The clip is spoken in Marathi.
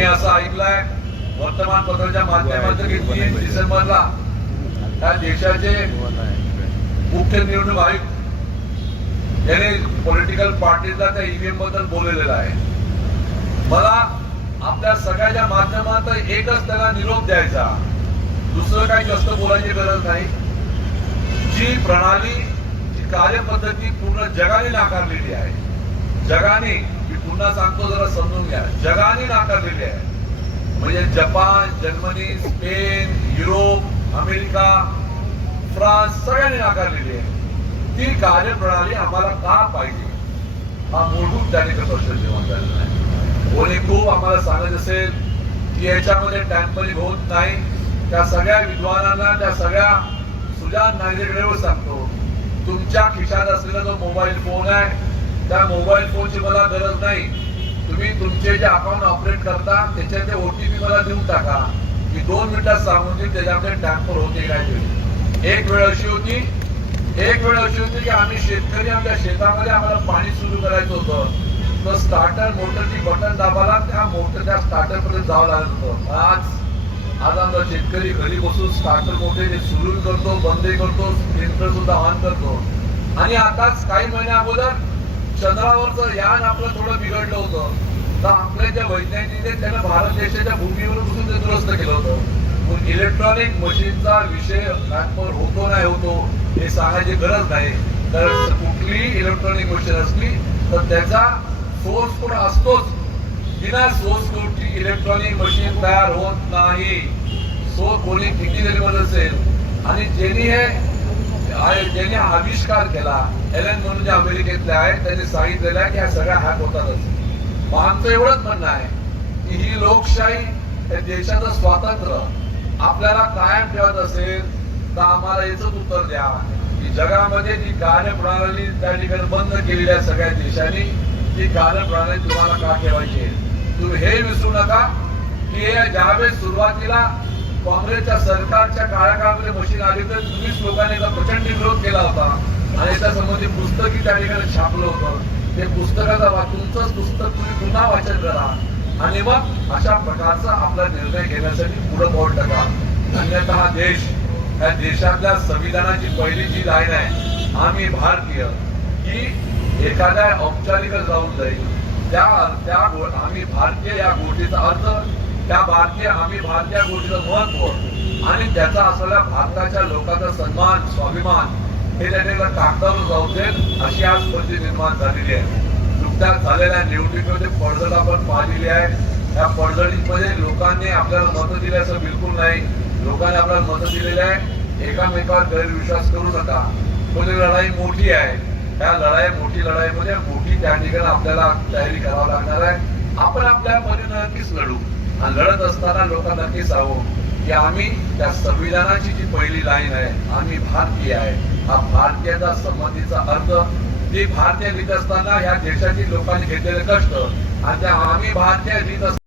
मी असं ऐकलंय? वर्तमानपत्राच्या माध्यमातून की तीन डिसेंबरला या देशाचे मुख्य निवडणूक आयुक्त याने पॉलिटिकल पार्टीला त्या ईव्हीएमबद्दल बोललेलं आहे. मला आपल्या सगळ्याच्या माध्यमात एकच त्याला निरोप द्यायचा. दुसरं काही जास्त बोलायची गरज नाही. जी प्रणाली जी कार्यपद्धती पूर्ण जगाने नाकारलेली आहे. जगाने पुन्हा सांगतो जरा समजून घ्या. जगाने नाकारलेले आहे. म्हणजे Japan Germany Spain Europe America France सगळ्यांनी नाकारलेली आहे. ती कार्यप्रणाली आम्हाला का पाहिजे? हा मूलभूत त्याने प्रश्न निर्माण झालेला आहे. कोणी खूप आम्हाला सांगत असेल की याच्यामध्ये टॅम्परिंग होत नाही. त्या सगळ्या विद्वानांना त्या सगळ्या सुजान नागरिकांवर सांगतो तुमच्या खिशात असलेला जो मोबाईल फोन आहे त्या मोबाईल फोनची मला गरज नाही. तुम्ही तुमचे जे अकाउंट ऑपरेट करता त्याचे ते ओटीपी मला देऊन टाका. मी दोन मिनिटात सांगून देईल त्याच्यामध्ये टॅम्पर होते काय ते. एक वेळ अशी होती एक वेळ अशी होती की आम्ही शेतकरी आमच्या शेतामध्ये आम्हाला पाणी सुरू करायचं होतं. तर स्टार्टर मोटरची बटन दाबाला त्या मोटर त्या स्टार्टर पर्यंत जावं लागत होतं. आज आज आमचा शेतकरी घरी बसून स्टार्टर मोठे सुरू करतो बंदही करतो स्प्रिंटर सुद्धा ऑन करतो. आणि आताच काही महिन्या अगोदर चंद्रावरचं यान आपलं थोडं बिघडलं होतं. तर आपल्या ज्या वैज्ञानिक त्यांना भारत देशाच्या भूमीवर बसून ते दुरुस्त केलं होतं. पण इलेक्ट्रॉनिक मशीनचा विषय ट्रान्सफर होतो नाही होतो हे सांगायची गरज नाही. तर कुठलीही इलेक्ट्रॉनिक मशीन असली तर त्याचा सोर्स कोड असतोच. बिना सोर्स कोडची इलेक्ट्रॉनिक मशीन तयार होत नाही. सो कोणी किती जरी असेल. आणि ज्यांनी हे आहे- ज्यांनी आविष्कार केला एलन म्हणून जे अमेरिकेतले आहेत त्यांनी सांगितलेलं आहे की ह्या सगळ्या हॅक होतातच. मग आमचं एवढंच म्हणणं आहे की ही लोकशाही देशाचं स्वातंत्र्य आपल्याला कायम ठेवत असेल तर आम्हाला याच उत्तर द्या. की जगामध्ये जी कार्यप्रणाली त्या ठिकाणी बंद केलेली आहे सगळ्या देशांनी ती कार्यप्रणाली तुम्हाला का ठेवायची आहे? तुम्ही हे विसरू नका की ज्यावेळेस सुरुवातीला काँग्रेसच्या सरकारच्या काळाकाळामध्ये मशीन आली तर तुम्हीच लोकांनी याचा प्रचंड विरोध केला होता. आणि त्यासंबंधी पुस्तकी त्या ठिकाणी छापलं होतं. ते पुस्तकाचा वा- तुमचंच पुस्तक तुम्ही पुन्हा वाचन करा. आणि मग अशा प्रकारचा आपला निर्णय घेण्यासाठी पुढे पाऊल टाका. अन्यथा हा देश या देशातल्या संविधानाची पहिली जी लाईन आहे आम्ही भारतीय ही एखाद्या औपचारिक जाऊन जाईल. त्या त्या आम्ही भारतीय या गोष्टीचा अर्थ त्या भारतीय आम्ही भारतीय गोष्टीचं महत्त्व आणि त्याचा असलेला भारताच्या लोकांचा सन्मान स्वाभिमान हे त्या ठिकाणी जाऊ देत अशी आज परिस्थिती निर्माण झालेली आहे. नुकत्याच झालेल्या निवडणुकीमध्ये पडझड आपण पाहिलेली आहे. त्या पडझडीमध्ये लोकांनी आपल्याला मतं दिली असं बिलकुल नाही. लोकांनी आपल्याला मतं दिलेले आहे. एकामेकावर गैरविश्वास करू नका. पण ही लढाई मोठी आहे. त्या लढाई मोठी लढाईमध्ये मोठी त्या ठिकाणी आपल्याला तयारी करावी लागणार आहे. आपण आपल्या परीने नक्कीच लढू. आणि लढत असताना लोकांना नक्कीच सांगू की आम्ही त्या संविधानाची जी पहिली लाईन आहे आम्ही भारतीय आहे. हा भारतीयाचा संबंधीचा अर्थ ती भारतीय लिहित असताना या देशातील लोकांनी घेतलेले कष्ट आणि त्या आम्ही भारतीय लिहित असताना